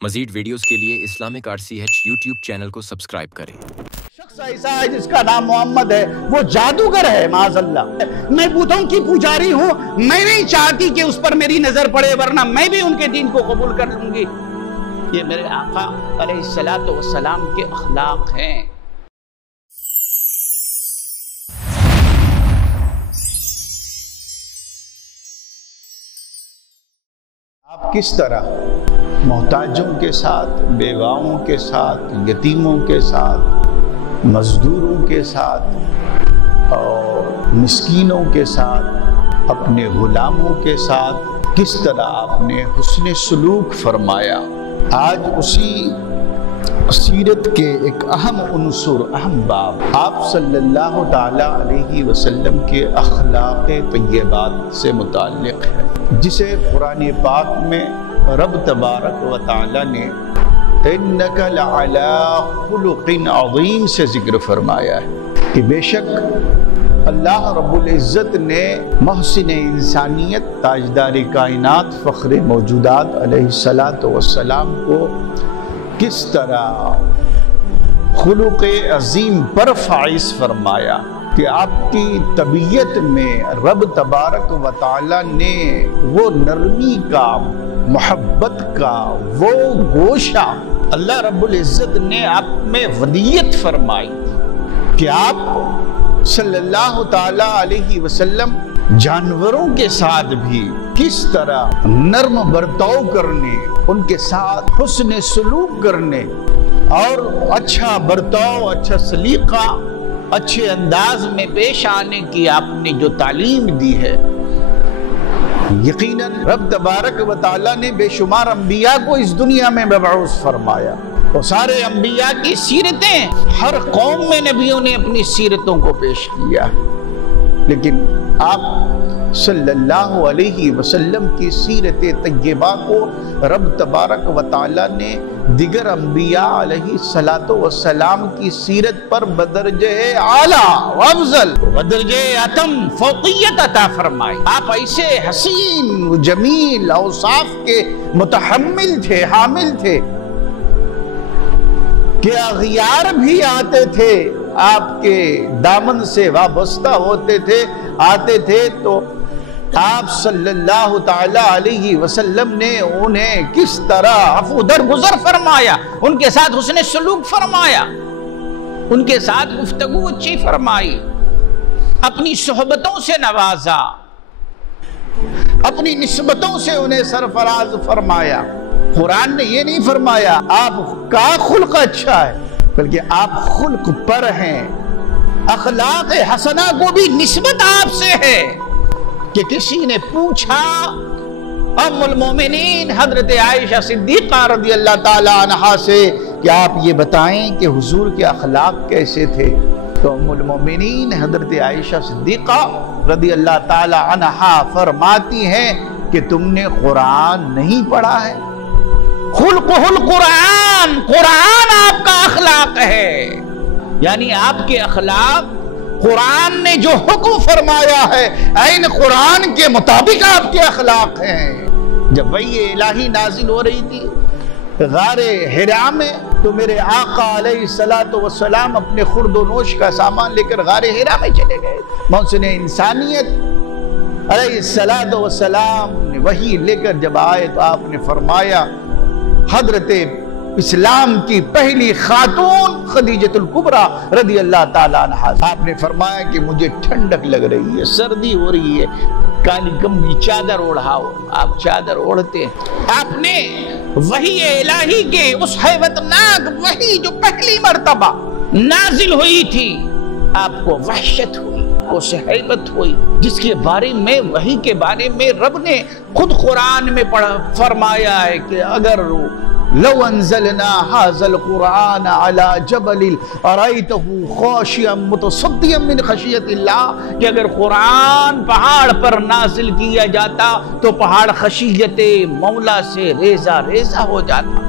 مزید ویڈیوز کے لیے اسلامک RCH یوٹیوب چینل کو سبسکرائب کریں۔ شخص ایسا ہے جس کا نام محمد ہے، وہ جادوگر ہے معاذ اللہ۔ میں بتوں کی پجاری ہوں، میں نہیں چاہتی کہ اس پر میری نظر پڑے، ورنہ میں بھی ان کے دین کو قبول کر لوں گی۔ یہ میرے آقا علیہ الصلوۃ والسلام کے اخلاق ہیں۔ آپ کس طرح محتاجوں کے ساتھ، بیواؤں کے ساتھ، یتیموں کے ساتھ، مزدوروں کے ساتھ اور مسکینوں کے ساتھ، اپنے غلاموں کے ساتھ کس طرح آپ نے حسن سلوک فرمایا۔ آج اسی سیرت کے ایک اہم عنصر، اہم باب آپ صلی اللہ تعالی علیہ وسلم کے اخلاق طیبات سے متعلق ہے، جسے قرآن پاک میں رب تبارک و تعالی نے انک لعلی خلق عظیم سے ذکر فرمایا ہے کہ بے شک اللہ رب العزت نے محسن انسانیت، تاجدار کائنات، فخر موجودات علیہ السلام کو کس طرح خلق عظیم پر فائز فرمایا کہ آپ کی طبیعت میں رب تبارک و تعالی نے وہ نرمی کا، محبت کا وہ گوشہ اللہ رب العزت نے آپ میں ودیت فرمائی کہ آپ صلی اللہ تعالی علیہ وسلم جانوروں کے ساتھ بھی کس طرح نرم برتاؤ کرنے، ان کے ساتھ حسن سلوک کرنے اور اچھا برتاؤ، اچھا سلیقہ، اچھے انداز میں پیش آنے کی آپ نے جو تعلیم دی ہے، یقیناً رب تبارک و تعالی نے بے شمار انبیاء کو اس دنیا میں مبعوث فرمایا۔ وہ سارے انبیاء کی سیرتیں، ہر قوم میں نبیوں نے اپنی سیرتوں کو پیش کیا، لیکن آپ صلی اللہ علیہ وسلم کی سیرت طیبہ کو رب تبارک و تعالی نے دیگر انبیاء علیہ السلام کی سیرت پر بدرجہ اعلیٰ و افضل، بدرجہ اتم فوقیت عطا فرمائی۔ آپ ایسے حسین و جمیل اوصاف کے متحمل تھے، حامل تھے کہ اغیار بھی آتے تھے، آپ کے دامن سے وابستہ ہوتے تھے، آتے تھے تو آپ صلی اللہ تعالی علیہ وسلم نے انہیں کس طرح عفو درگزر فرمایا، ان کے ساتھ حسن سلوک فرمایا، ان کے ساتھ گفتگو اچھی فرمائی، اپنی صحبتوں سے نوازا، اپنی نسبتوں سے انہیں سرفراز فرمایا۔ قرآن نے یہ نہیں فرمایا آپ کا خلق اچھا ہے، بلکہ آپ خلق پر ہیں۔ اخلاق حسنہ کو بھی نسبت آپ سے ہے کہ کسی نے پوچھا ام المومنین حضرت عائشہ صدیقہ رضی اللہ تعالی عنہا سے کہ آپ یہ بتائیں کہ حضور کے اخلاق کیسے تھے، تو ام المومنین حضرت عائشہ صدیقہ رضی اللہ تعالی عنہا فرماتی ہیں کہ تم نے قرآن نہیں پڑھا ہے؟ خلقہ القرآن، قرآن آپ کا اخلاق ہے، یعنی آپ کے اخلاق قرآن نے جو حکم فرمایا ہے عین قرآن کے مطابق آپ کے اخلاق ہیں۔ جب وحی الہی نازل ہو رہی تھی غار حرا میں، تو میرے آقا علیہ السلام اپنے خورد و نوش کا سامان لے کر غار حرا میں چلے گئے۔ محسن انسانیت علیہ السلام نے وحی لے کر جب آئے تو آپ نے فرمایا، حضرت اسلام کی پہلی خاتون خدیجۃ الکبریٰ رضی اللہ تعالیٰ عنہا، آپ نے فرمایا کہ مجھے ٹھنڈک لگ رہی ہے، سردی ہو رہی ہے، کالی کمبلی چادر اوڑھاؤ۔ آپ چادر اوڑھتے ہیں۔ آپ نے وحی الہی کے اس ہیبتناک وحی جو پہلی مرتبہ نازل ہوئی تھی، آپ کو وحشت ہوئی، اس ہیبت ہوئی، جس کے بارے میں وحی کے بارے میں رب نے خود قرآن میں فرمایا ہے کہ اگر لو انزلنا هذا القرآن على جبل رأيته خاشعا متصدعا من خشية الله، کہ اگر قرآن پہاڑ پر نازل کیا جاتا تو پہاڑ خشیت مولا سے ریزہ ریزہ ہو جاتا۔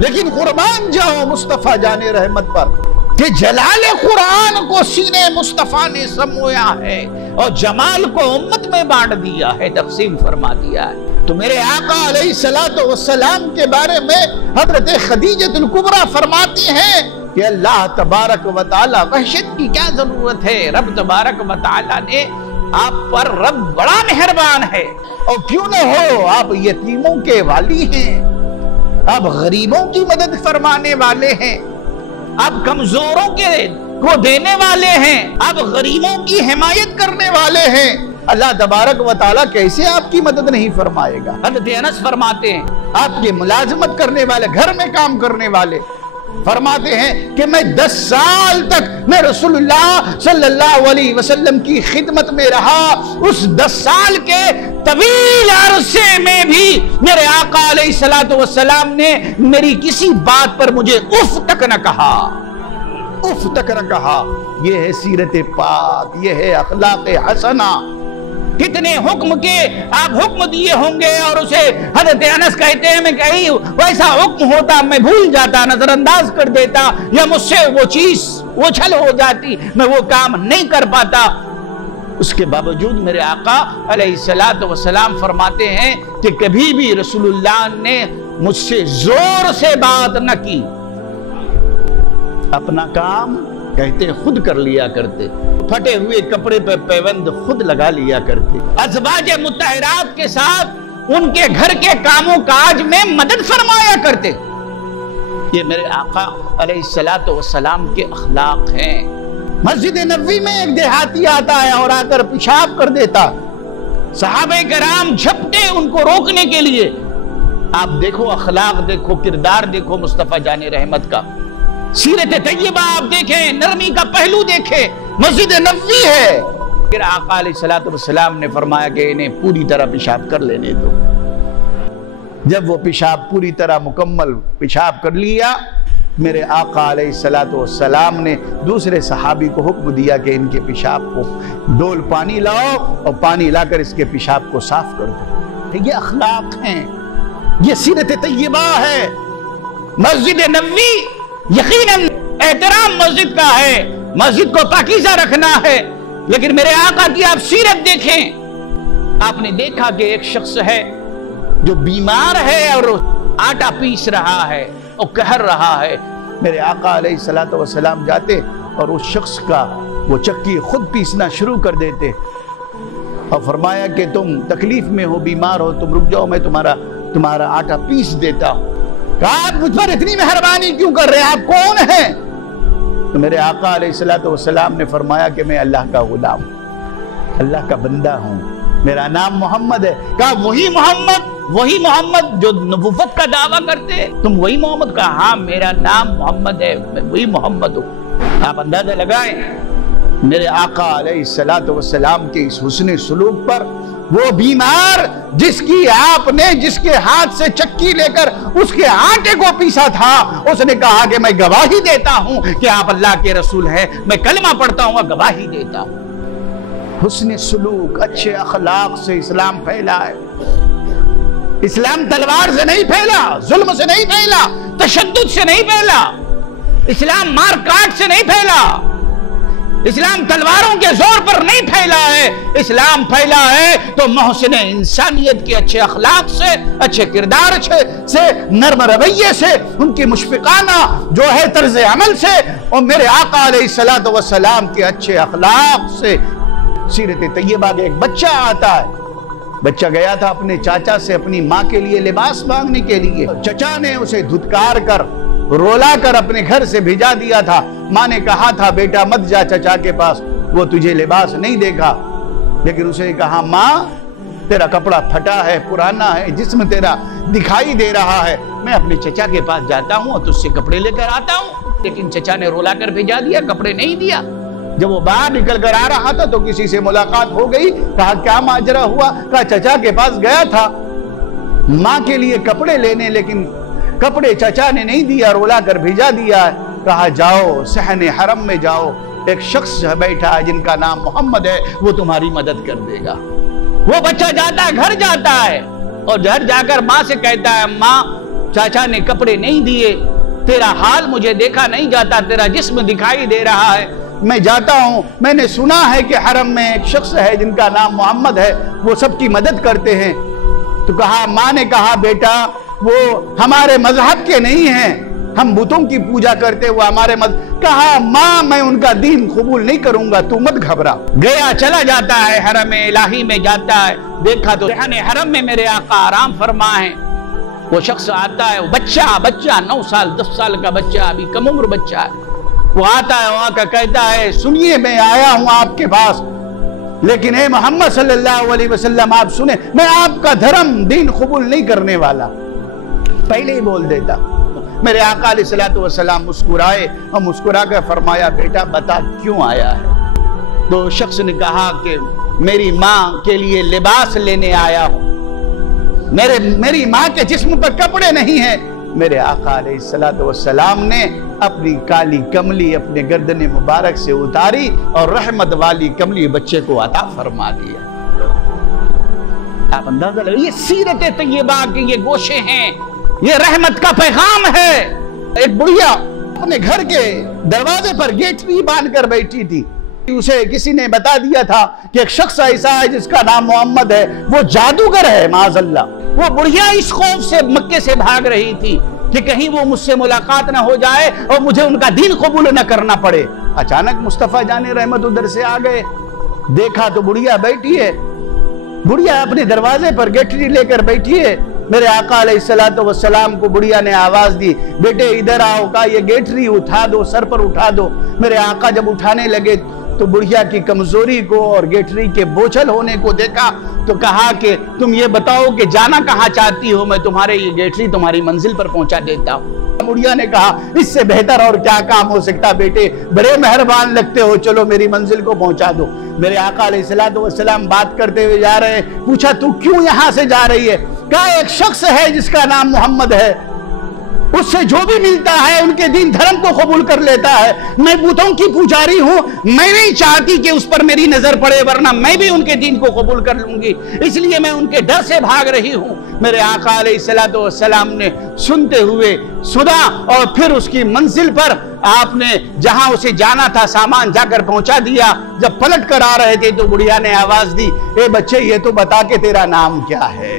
لیکن قربان جاؤ مصطفیٰ جان رحمت پر کہ جلال قرآن کو سینے مصطفیٰ نے سمویا ہے اور جمال کو امت میں بانٹ دیا ہے، تقسیم فرما دیا ہے۔ تو میرے آقا علیہ السلام کے بارے میں حضرت خدیجہ الکبریٰ فرماتی ہیں کہ اللہ تبارک و تعالی، وحشت کی کیا ضرورت ہے، رب تبارک و تعالی نے آپ پر، رب بڑا مہربان ہے، اور کیوں نہ ہو، آپ یتیموں کے والی ہیں، آپ غریبوں کی مدد فرمانے والے ہیں، آپ کمزوروں کو دینے والے ہیں، آپ غریبوں کی حمایت کرنے والے ہیں، اللہ تبارک و تعالیٰ کیسے آپ کی مدد نہیں فرمائے گا؟ حضرت انس فرماتے ہیں، آپ کے ملازمت کرنے والے، گھر میں کام کرنے والے فرماتے ہیں کہ میں 10 سال تک میں رسول اللہ صلی اللہ علیہ وسلم کی خدمت میں رہا، اس 10 سال کے طویل عرصے میں بھی میرے آقا علیہ السلام نے میری کسی بات پر مجھے اف تک نہ کہا، اف تک نہ کہا۔ یہ ہے سیرت پاک، یہ ہے اخلاق حسنہ۔ کتنے حکم کے آپ حکم دیے ہوں گے، اور اسے حضرت انس کہتے ہیں میں کہیں ویسا حکم ہوتا میں بھول جاتا، نظر انداز کر دیتا، یا مجھ سے وہ چیز اوجھل ہو جاتی، میں وہ کام نہیں کر پاتا۔ اس کے باوجود میرے آقا علیہ السلام فرماتے ہیں کہ کبھی بھی رسول اللہ نے مجھ سے زور سے بات نہ کی، اپنا کام کہتے خود کر لیا کرتے، پھٹے ہوئے کپڑے پہ پیوند خود لگا لیا کرتے، ازواج مطہرات کے ساتھ ان کے گھر کے کاموں کاج میں مدد فرمایا کرتے۔ یہ میرے آقا علیہ السلام کے اخلاق ہیں۔ مسجد نبوی میں ایک دیہاتی آتا ہے اور آ کر پیشاب کر دیتا، صحابہ کرام جھپٹے ان کو روکنے کے لیے۔ آپ دیکھو اخلاق، دیکھو کردار، دیکھو مصطفیٰ جان رحمت کا، سیرت طیبہ آپ دیکھیں، نرمی کا پہلو دیکھیں، مسجد نبوی ہے۔ پھر آقا علیہ السلام نے فرمایا کہ انہیں پوری طرح پیشاب کر لینے دو۔ جب وہ پیشاب پوری طرح مکمل پیشاب کر لیا، میرے آقا علیہ السلام نے دوسرے صحابی کو حکم دیا کہ ان کے پیشاب کو ڈول پانی لاؤ اور پانی لا کر اس کے پیشاب کو صاف کر دو۔ یہ اخلاق ہیں، یہ سیرت طیبہ ہے۔ مسجد نبوی یقیناً احترام مسجد کا ہے، مسجد کو پاکیزہ رکھنا ہے، لیکن میرے آقا کی آپ سیرت دیکھیں۔ آپ نے دیکھا کہ ایک شخص ہے جو بیمار ہے اور آٹا پیس رہا ہے اور کہر رہا ہے، میرے آقا علیہ السلام جاتے اور اس شخص کا وہ چکی خود پیسنا شروع کر دیتے، اور فرمایا کہ تم تکلیف میں ہو، بیمار ہو، تم رک جاؤ، میں تمہارا آٹا پیس دیتا ہوں۔ کہا آپ مجھ پر اتنی مہربانی کیوں کر رہے ہیں، آپ کون ہیں؟ تو میرے آقا علیہ السلام نے فرمایا کہ میں اللہ کا غلام، اللہ کا بندہ ہوں، میرا نام محمد ہے۔ کہا وہی محمد جو نبوت کا دعویٰ کرتے، تم وہی محمد؟ کہا ہاں میرا نام محمد ہے، میں وہی محمد ہوں۔ آپ اندازہ لگائیں میرے آقا علیہ السلام کے اس حسن سلوک پر، وہ بیمار جس کے ہاتھ سے چکی لے کر اس کے آٹے کو پیسا تھا، اس نے کہا کہ میں گواہی دیتا ہوں کہ آپ اللہ کے رسول ہیں، میں کلمہ پڑھتا ہوں اور گواہی دیتا ہوں۔ حسن سلوک، اچھے اخلاق سے اسلام پھیلا ہے۔ اسلام تلوار سے نہیں پھیلا، ظلم سے نہیں پھیلا، تشدد سے نہیں پھیلا، اسلام مار کاٹ سے نہیں پھیلا، اسلام تلواروں کے زور پر نہیں پھیلا ہے۔ اسلام پھیلا ہے تو محسن انسانیت کے اچھے اخلاق سے، اچھے کردار سے، نرم رویے سے، ان کی مشفقانہ جو ہے طرز عمل سے، اور میرے آقا علیہ السلام کے اچھے اخلاق سے۔ سیرت طیبہ کے ایک بچہ آتا ہے، بچہ گیا تھا اپنے چاچا سے اپنی ماں کے لیے لباس مانگنے کے لیے، چچا نے اسے دھتکار کر رولا کر اپنے گھر سے بھیجا دیا تھا۔ ماں نے کہا تھا بیٹا مت جا چچا کے پاس، وہ تجھے لباس نہیں دے گا، لیکن اسے نے کہا ماں تیرا کپڑا پھٹا ہے، پرانا ہے، جسم تیرا دکھائی دے رہا ہے، میں اپنے چچا کے پاس جاتا ہوں اور تجھ سے کپڑے لے کر آتا ہوں۔ لیکن چچا نے رولا کر بھیجا دیا، کپڑے نہیں دیا۔ جب وہ باہر نکل کر آ رہا تھا تو کسی سے ملاقات ہو گئی، کہا کیا ماجرا ہوا؟ کہا چچا کے پاس گیا تھا ماں کے لیے کپڑے لینے، لیکن کپڑے چچا نے نہیں دیا، رولا کر بھیجا دیا ہے۔ کہا جاؤ صحن حرم میں جاؤ، ایک شخص بیٹھا ہے جن کا نام محمد ہے، وہ تمہاری مدد کر دے گا۔ وہ بچہ جاتا ہے، گھر جاتا ہے اور گھر جا کر ماں سے کہتا ہے ماں چاچا نے کپڑے نہیں دیے، تیرا حال مجھے دیکھا نہیں جاتا، تیرا جسم دکھائی دے رہا ہے، میں جاتا ہوں، میں نے سنا ہے کہ حرم میں ایک شخص ہے جن کا نام محمد ہے، وہ سب کی مدد کرتے ہیں۔ تو کہا ماں نے کہا بیٹا وہ ہمارے مذہب کے نہیں ہیں، ہم بتوں کی پوجا کرتے، وہ ہمارے مذہب۔ کہا ماں میں ان کا دین قبول نہیں کروں گا، تو مت گھبرا۔ گیا چلا جاتا ہے حرم الہی میں جاتا ہے، دیکھا تو ریحان حرم میں میرے آقا آرام فرما ہے۔ وہ شخص آتا ہے، وہ بچہ 9 سال 10 سال کا بچہ، ابھی کم عمر بچہ ہے، وہ آتا ہے، وہاں کا کہتا ہے سنیے میں آیا ہوں آپ کے پاس، لیکن اے محمد صلی اللہ علیہ وسلم آپ سنیں، میں آپ کا دھرم دین قبول نہیں کرنے والا، پہلے ہی بول دیتا۔ میرے آقا علیہ السلام مسکرائے اور مسکرا کر فرمایا بیٹا بتا کیوں آیا ہے؟ تو شخص نے کہا کہ میری ماں کے لیے لباس لینے آیا ہوں، میری ماں کے جسم پر کپڑے نہیں ہیں۔ میرے آقا علیہ السلام نے اپنی کالی کملی اپنے گردن مبارک سے اتاری اور رحمت والی کملی بچے کو عطا فرما دیا۔ آپ اندازہ لگائیے، یہ سیرت طیبہ کے یہ گوشے ہیں، یہ رحمت کا پیغام ہے۔ ایک بڑھیا اپنے گھر کے دروازے پر گیٹری باندھ کر بیٹھی تھی، اسے کسی نے بتا دیا تھا کہ ایک شخص ایسا ہے جس کا نام محمد ہے، وہ جادوگر ہے معاذ اللہ۔ وہ بڑھیا اس خوف سے مکے سے بھاگ رہی تھی کہ کہیں وہ مجھ سے ملاقات نہ ہو جائے اور مجھے ان کا دین قبول نہ کرنا پڑے۔ اچانک مصطفیٰ جان رحمت ادھر سے آ گئے، دیکھا تو بڑھیا بیٹھی ہے، بڑھیا اپنے دروازے پر گیٹری لے کر بیٹھی ہے۔ میرے آقا علیہ السلام کو بڑھیا نے آواز دی بیٹے ادھر آؤ، کہا یہ گیٹری اٹھا دو، سر پر اٹھا دو۔ میرے آقا جب اٹھانے لگے تو بڑھیا کی کمزوری کو اور گیٹری کے بوچھل ہونے کو دیکھا تو کہا کہ تم یہ بتاؤ کہ جانا کہاں چاہتی ہو، میں تمہارے یہ گیٹری تمہاری منزل پر پہنچا دیتا ہوں۔ بڑھیا نے کہا اس سے بہتر اور کیا کام ہو سکتا بیٹے، بڑے مہربان لگتے ہو، چلو میری منزل کو پہنچا دو۔ میرے آقا علیہ السلام بات کرتے ہوئے جا رہے ہیں، پوچھا تو کیوں یہاں سے جا رہی ہے؟ کہا ایک شخص ہے جس کا نام محمد ہے، اس سے جو بھی ملتا ہے ان کے دین دھرم کو قبول کر لیتا ہے، میں بتوں کی پجاری ہوں، میں نہیں چاہتی کہ اس پر میری نظر پڑے ورنہ میں بھی ان کے دین کو قبول کر لوں گی، اس لیے میں ان کے ڈر سے بھاگ رہی ہوں۔ میرے آقا علیہ السلام نے سنتے ہوئے سنا اور پھر اس کی منزل پر آپ نے جہاں اسے جانا تھا سامان جا کر پہنچا دیا۔ جب پلٹ کر آ رہے تھے تو بڑھیا نے آواز دی اے بچے یہ تو بتا کہ تیرا نام کیا ہے؟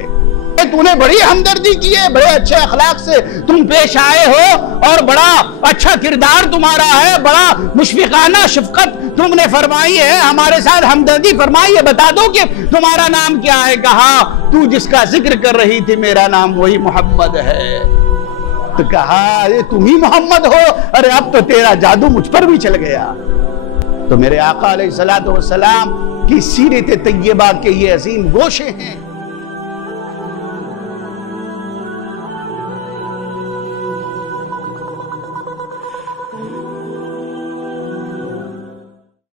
تو نے بڑی ہمدردی کی ہے، بڑے اچھے اخلاق سے تم پیش آئے ہو اور بڑا اچھا کردار تمہارا ہے، بڑا مشفقانہ شفقت تم نے فرمائی ہے، ہمارے ساتھ ہمدردی فرمائی ہے، بتا دو کہ تمہارا نام کیا ہے؟ کہا تو جس کا ذکر کر رہی تھی میرا نام وہی محمد ہے۔ تو کہا یہ تم ہی محمد ہو؟ ارے اب تو تیرا جادو مجھ پر بھی چل گیا۔ تو میرے آقا علیہ السلام کی سیرت طیبہ کے یہ عظیم گوشے ہیں۔